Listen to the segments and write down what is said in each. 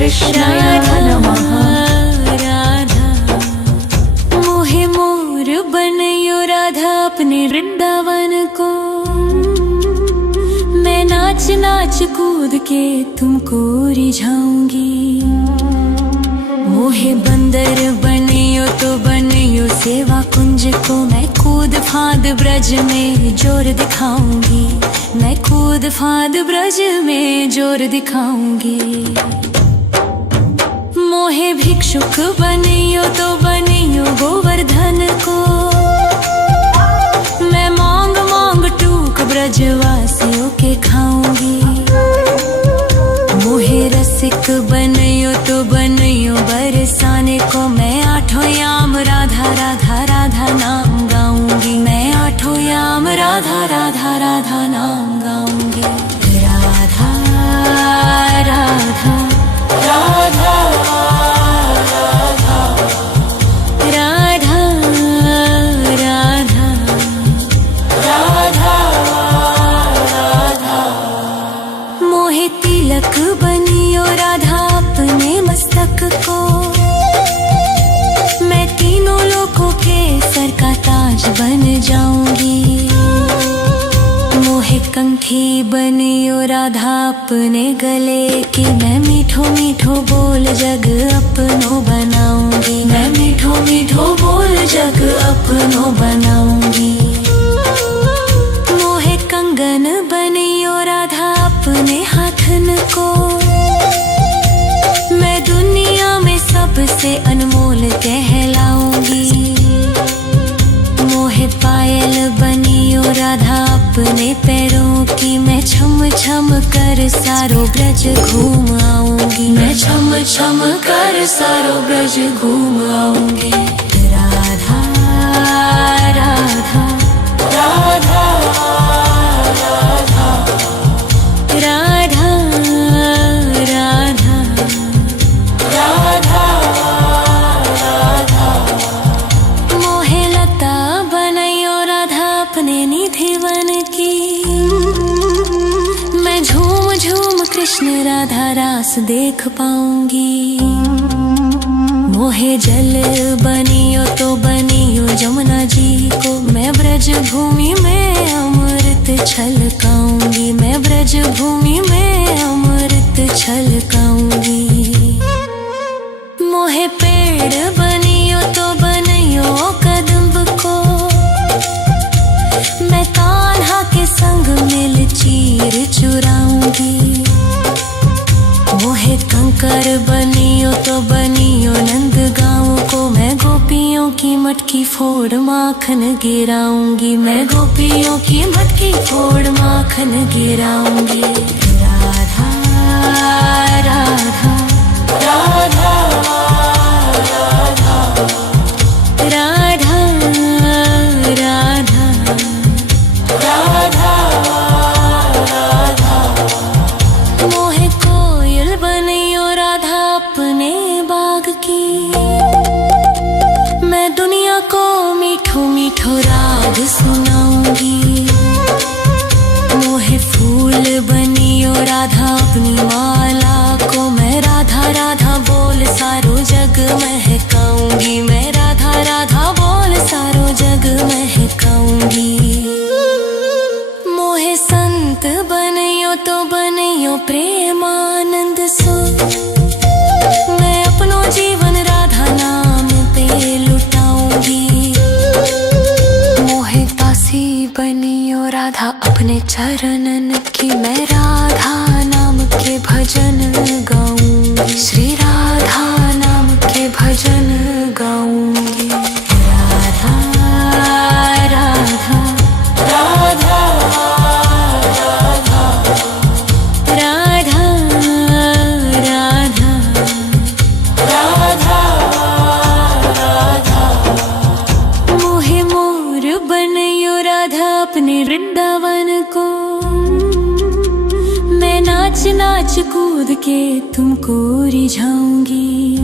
कृष्णाय नमः। राधा मोहे मोर बनयो राधा अपने वृंदावन को। मैं नाच नाच कूद के तुमको रिझाऊंगी। मोहे बंदर बनियो तो बनियो सेवा कुंज को। मैं कूद फांद ब्रज में जोर दिखाऊंगी। मैं कूद फांद ब्रज में जोर दिखाऊंगी। मोहे भिक्षुक बनियो तो बनियो गोवर्धन को। मैं मांग मांग टूक ब्रजवासियों के खाऊंगी। मोहे रसिक बनियो तो बनियो बरसाने को। मैं आठों याम राधा राधा राधा नाम गाऊंगी। मैं आठों याम राधा राधा राधा नाम गाऊंगी। राधा राधा राधा राधा राधा राधा मोहे तिलक बनियो राधा अपने मस्तक को। मैं तीनों लोगों के सर का ताज बन जाऊंगी। मोहे कंठी बनियो राधा अपने गले की। मैं मीठो मीठो बोल जग अपनो बनाऊंगी। मैं मीठो मीठो बोल जग अपनो बनाऊंगी। मोहे कंगन बनियो राधा अपने हाथन को। मैं दुनिया में सबसे अनमोल कहलाऊंगी। मोहे पायल बनियो राधा अपने पैरों की। मैं छम छम कर सारो ब्रज घूम आऊंगी। मैं छम छम कर सारो ब्रज घूम आऊंगी। राधा राधा राधा राधा राधा राधा मोहे लता बनयो राधा अपने निधि वन की। मैं झूम झूम कृष्ण राधा रास देख पाऊंगी। मोहे जल बनियो तो बनियो जमुना जी को। मैं ब्रज भूमि में अमृत छलकाऊंगी। मैं ब्रज भूमि में अमृत छलकाऊंगी। मोहे पेड़ बनियो तो बनियो कदम्ब को। मैं कान्हा के संग मिल चीर चुराऊंगी। मोहे कंकर बनियो तो बनियो नंद गाँव को। मैं गोपियों की मटकी फोड़ माखन गिराऊंगी। मैं गोपियों की मटकी फोड़ माखन गिराऊंगी। राधा राधा राधा राधा राधा राधा मोहे कोयल बनियो राधा अपने बाग की। मैं दुनिया को मीठो मीठो राग सुनाऊंगी। मोहे फूल बनियो राधा अपनी माला को। मैं राधा राधा बोल सारो जग महकाऊंगी। मैं राधा राधा बोल सारो जग महकाऊंगी। मोहे संत बनियो तो बनियो प्रेमानंद सो। मैं अपनो जीवन राधा नाम पे लुटाऊंगी। मोहे दासी बनियो राधा अपने चरणन की। मैं राधा नाम के भजन गाऊंगी। श्री राधा नाम के भजन गाऊंगी। राधा राधा राधा राधा राधा राधा मोहे मोर बनयो राधा अपने वृंदावन को। मैं नाच नाच कूद के तुमको रिझाऊंगी।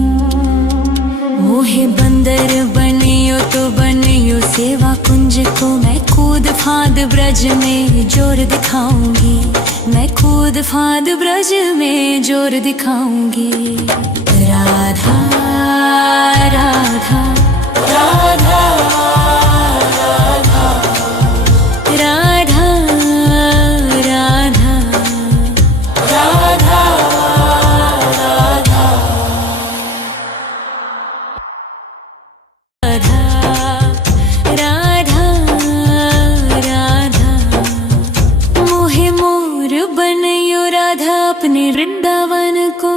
मोहे बंदर बनियो बनियो तो बनियो सेवा कुंज को मैं कूद फाद ब्रज में जोर दिखाऊंगी, मैं कूद फाद ब्रज में जोर दिखाऊंगी। राधा राधा राधा राधा राधा राधा राधा राधा मोहे मोर बनयो राधा अपने वृंदावन को,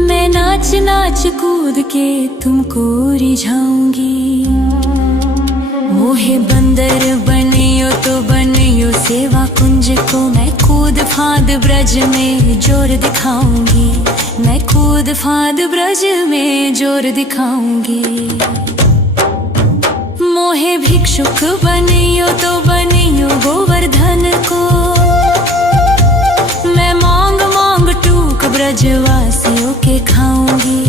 मैं नाच नाच कूद के तुमको रिझाऊंगी। मोहे बंदर बनियो तो बनियो सेवा कुंज को मैं कूद फाद ब्रज में जोर दिखाऊंगी, मैं कूद फाद ब्रज में जोर दिखाऊंगी। मोहे भिक्षुक बनियो तो बनियो गोवर्धन को, मैं मांग मांग टूक ब्रजवासियों के खाऊंगी।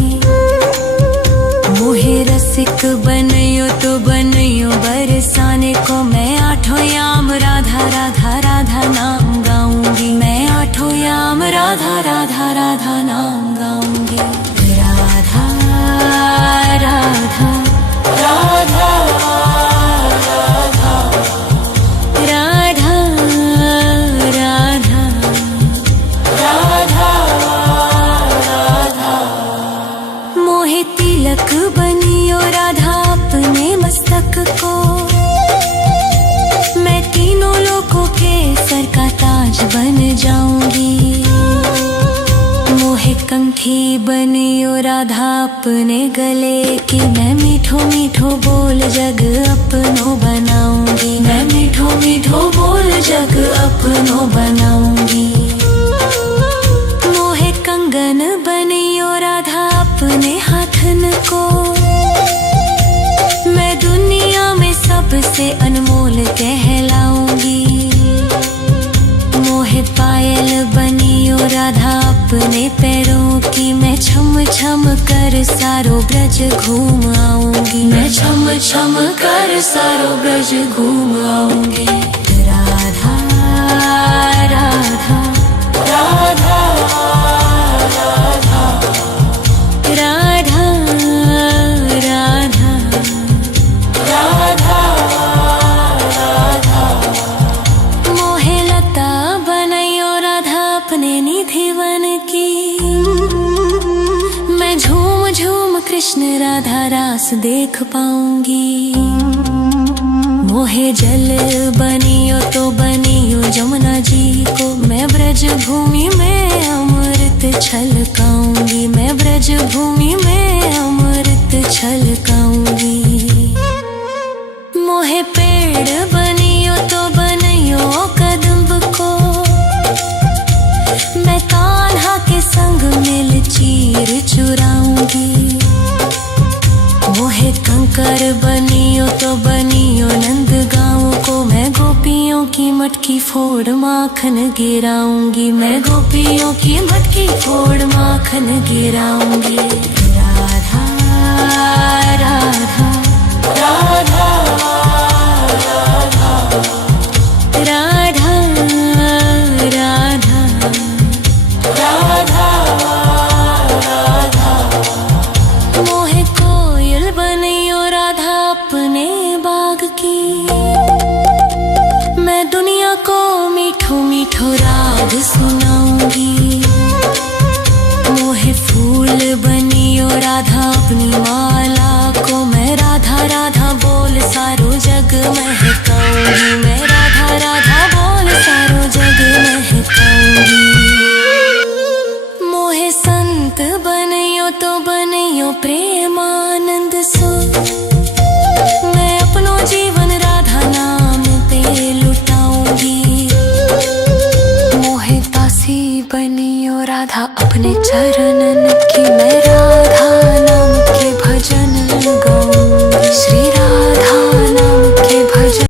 मोहे रसिक बनियो तो बनियो बरसाने को मैं आठों याम राधा राधा राधा नाम गाऊंगी, मैं आठों याम राधा राधा राधा नाम गाऊंगी। राधा राधा राधा राधा राधा राधा मोहे तिलक बनियो राधा अपने मस्तक को, मैं तीनों लोगों के सर का ताज बन जाऊंगी। मोहे कंठी बनियो राधा अपने गले की, मैं मीठो मीठो बोल जग अपनो बनाऊंगी, मैं मीठो मीठो बोल जग अपनो बनाऊंगी। मोहे कंगन बनियो राधा अपने हाथन को, मैं दुनिया में सबसे अनमोल कहलाऊंगी। मोहे पायल बनियो राधा अपने पैरों की, मैं छम छम कर सारो ब्रज घूम आऊंगी, मैं छम छम कर सारो ब्रज घूम आऊंगी। राधा राधा राधा राधा राधा राधा मोहे लता बनयो राधा अपने निधि वन की, मैं झूम झूम कृष्ण राधा रास देख पाऊंगी। मोहे जल बनियो तो बनियो जमुना जी को, मैं ब्रज भूमि में अमृत छलकाऊंगी, मैं ब्रज भूमि में अमृत छलकाऊंगी। मोहे पेड़ बनियो तो बनियो कदम्ब को, मैं कान्हा के संग मिल चीर चुराऊंगी। मोहे कंकर बनियो तो बनियो नंद गाँव को, मैं गोपियों की मटकी फोड़ माखन गिराऊंगी, मैं गोपियों की मटकी फोड़ माखन गिराऊंगी। राधा राधा राधा राधा राधा राधा मोहे कोयल बनियो राधा अपने बाग की, मैं दुनिया को मीठो मीठो राग सुनाऊंगी। मोहे फूल बनियो राधा अपनी माला को, मैं राधा राधा बोल सारो जग महकाऊंगी, मैं राधा राधा बोल सारो जग महकाऊंगी। मोहे संत बनियो तो बनियो प्रेमानंद सो, मैं अपनो जीवन राधा नाम पे लुटाऊंगी। मोहे दासी बनियो राधा अपने चरणन की, मैं